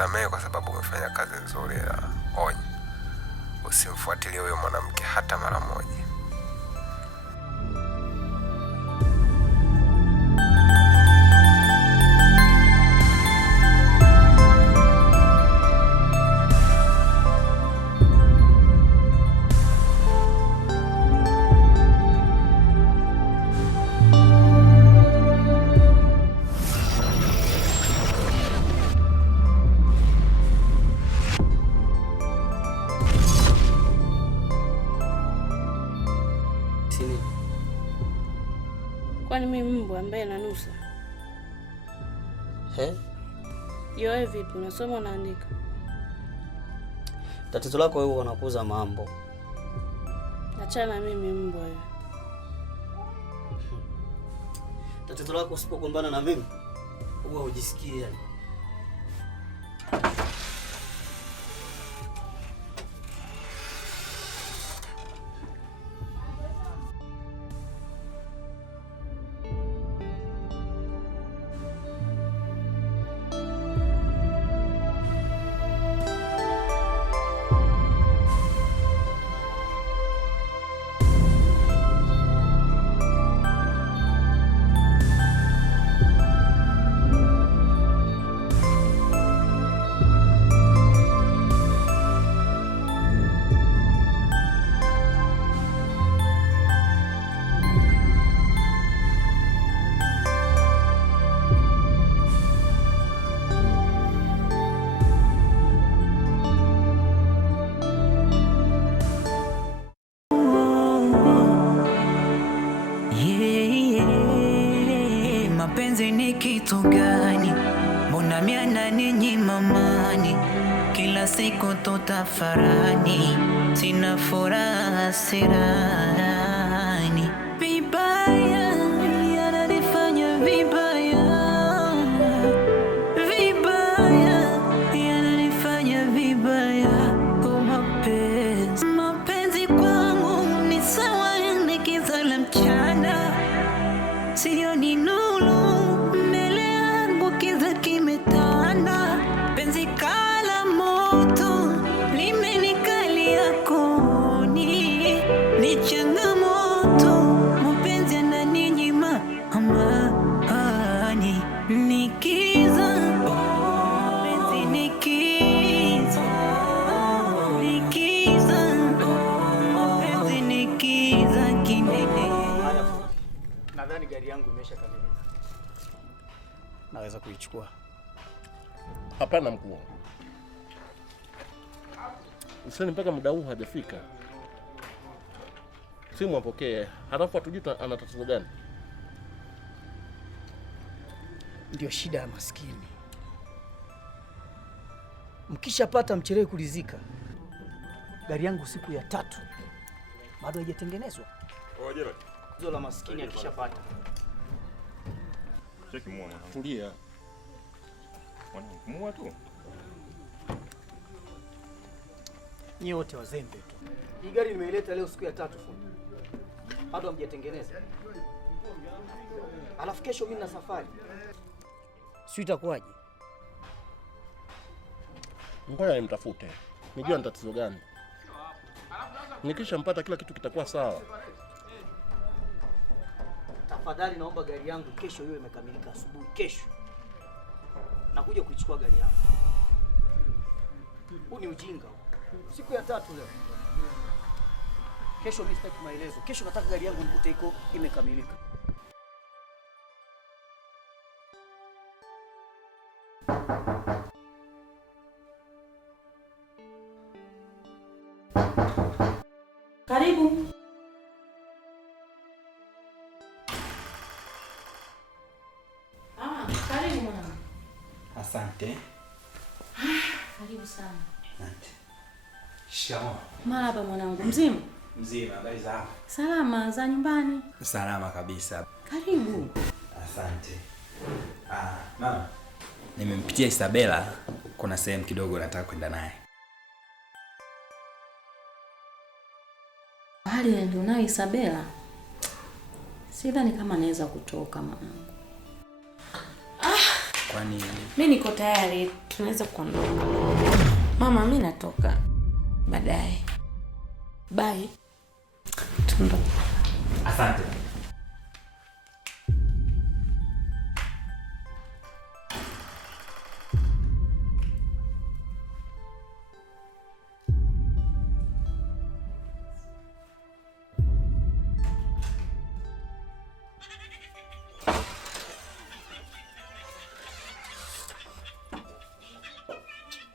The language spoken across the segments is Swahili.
kusamehe kwa sababu umefanya kazi nzuri, na onyo, usimfuatilie huyo mwanamke hata mara moja. Kwani mimi mbwa ambaye nanusa? Wewe vipi? Unasoma unaandika? Tatizo lako wewe unakuza mambo. Achana mimi mbwa wewe. Tatizo lako usipogombana na mimi huwa hujisikia. Mapenzi ni kitu gani? Mbona miana ninyi mamani? Kila siku tutafarani, sina furaha sirani. Vibaya yananifanya vibaya, vibaya yananifanya vibaya. Oh, mapenzi kwangu ni sawa ni giza la mchana, sio ni nuru mbele yangu, kiza kimetanda. Penzi kala moto limenikalia koni, ni changamoto mapenzi yananinyima amani. Ni kiza penzi, ni kiza, ni kiza penzi, ni kiza kinene. Nadhani gari yangu imeshakamilika. Naweza kuichukua? Hapana mkuu. Useni mpaka muda huu hajafika. Simu apokee, halafu atujue ana tatizo gani. Ndio shida ya maskini. Mkishapata mchelewe kulizika. Gari yangu siku ya 3 bado haijatengenezwa. Wajera. Hizo la maskini akishapata. Cheki muone. Tulia. Mua tu. Nyie wote wazembe tu. Hii gari nimeileta leo siku ya 3 fundi. Bado hamjatengeneza. Alafu kesho mimi na safari. Sio itakuwaje? Ngoja nimtafute. Nijue ni tatizo gani. Nikishampata kila kitu kitakuwa sawa. Tafadhali naomba gari yangu kesho iwe imekamilika asubuhi kesho. Nakuja kuichukua gari yangu. Huu ni ujinga. Siku ya 3 leo. Kesho mimi sitaki maelezo. Kesho nataka gari yangu nikute iko imekamilika. Karibu. Karibu mwanangu. Asante. Karibu sana. Asante. Shikamoo. Marhaba mwanangu, mzima? Mzima, habari za? Salama, za nyumbani? Salama kabisa. Karibu. Asante. Mama, nimempitia Isabela, kuna sehemu kidogo nataka kwenda naye. Hali ndio nayo Isabela. Sidhani kama naweza kutoka mwanangu. Kwani Mimi niko tayari, tunaweza kuondoka. Mama, mimi natoka. Baadaye. Bye. Tuondoke. asante.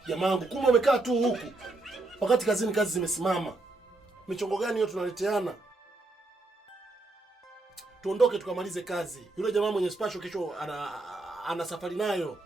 Jamangu, kumbe umekaa tu huku wakati kazini kazi zimesimama. Michongo gani hiyo tunaleteana? Tuondoke tukamalize kazi. Yule jamaa mwenye spasho kesho ana safari nayo.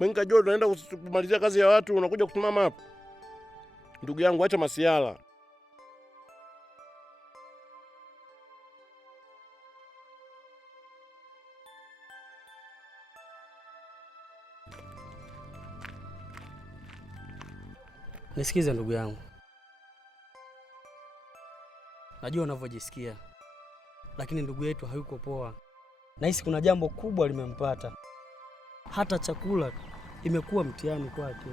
Mimi nikajua tunaenda kumalizia kazi ya watu, unakuja kusimama hapa. Ndugu yangu, acha masiala. Nisikize ndugu yangu. Najua unavyojisikia. Lakini ndugu yetu hayuko poa. Nahisi kuna jambo kubwa limempata. Hata chakula imekuwa mtihani kwake.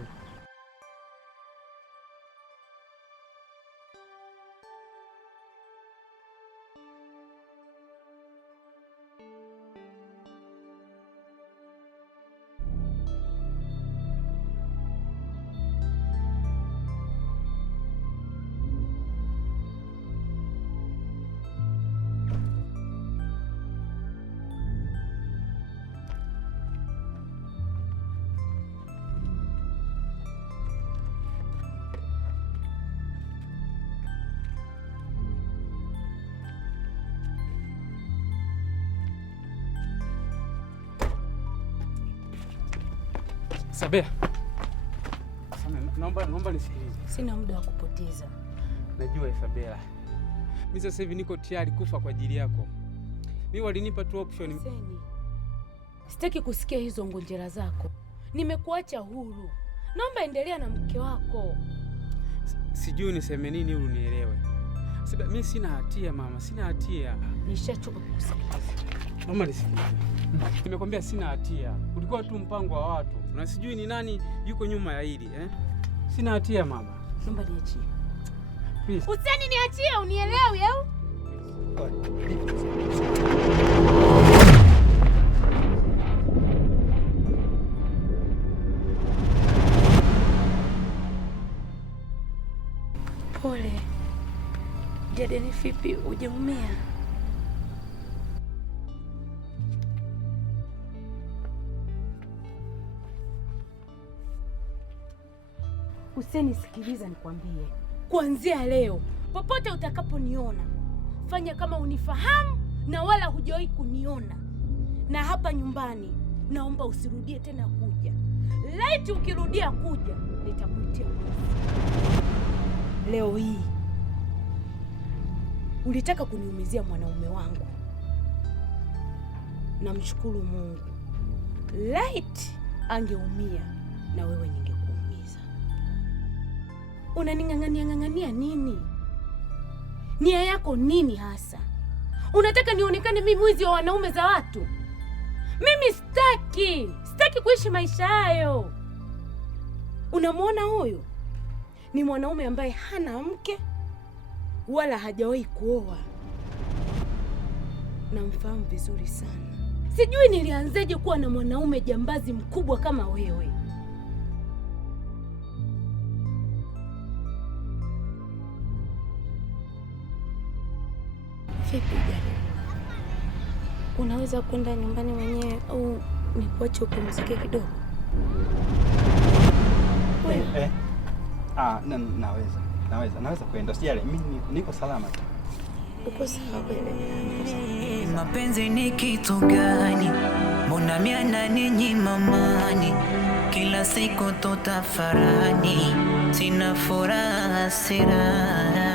Sabea. Naomba nisikilize. Sina muda wa kupoteza. Najua Isabela. Mimi sasa hivi niko tayari kufa kwa ajili yako. Mimi walinipa tu option. Seni. Sitaki kusikia hizo ngonjera zako. Nimekuacha huru. Naomba endelea na mke wako. Sijui niseme nini ili unielewe. Sabea, mimi sina hatia mama, sina hatia. Nishachoka kukusikiliza. Mama nisikilize. Nimekwambia sina hatia. Ulikuwa tu mpango wa watu. Na sijui ni nani yuko nyuma ya hili, Sina hatia mama. Naomba niachie. Please. Useni niachie, unielewi au? Pole. Jadeni vipi, hujaumia? Useni, sikiliza nikwambie. Kuanzia leo, popote utakaponiona, fanya kama unifahamu na wala hujawahi kuniona. Na hapa nyumbani, naomba usirudie tena kuja. Laiti ukirudia kuja, nitakuitia leo hii. Ulitaka kuniumizia mwanaume wangu. Namshukuru Mungu. Laiti angeumia na wewe ningekuumiza. Unaning'ang'ania nini? Nia yako nini hasa? Unataka nionekane mimi mwizi wa wanaume za watu? Mimi sitaki kuishi maisha hayo. Unamwona huyu? Ni mwanaume ambaye hana mke wala hajawahi kuoa. namfahamu vizuri sana. Sijui nilianzeje kuwa na mwanaume jambazi mkubwa kama wewe. Vipi Jari? Unaweza kwenda nyumbani mwenyewe au nikuache upumzike kidogo? Naweza kwenda. Usijali, mimi niko salama tu. Uko sawa wewe? Mapenzi ni kitu gani? Mbona miana ninyi mamani? Kila siku tutafarani, sina furaha, hasira.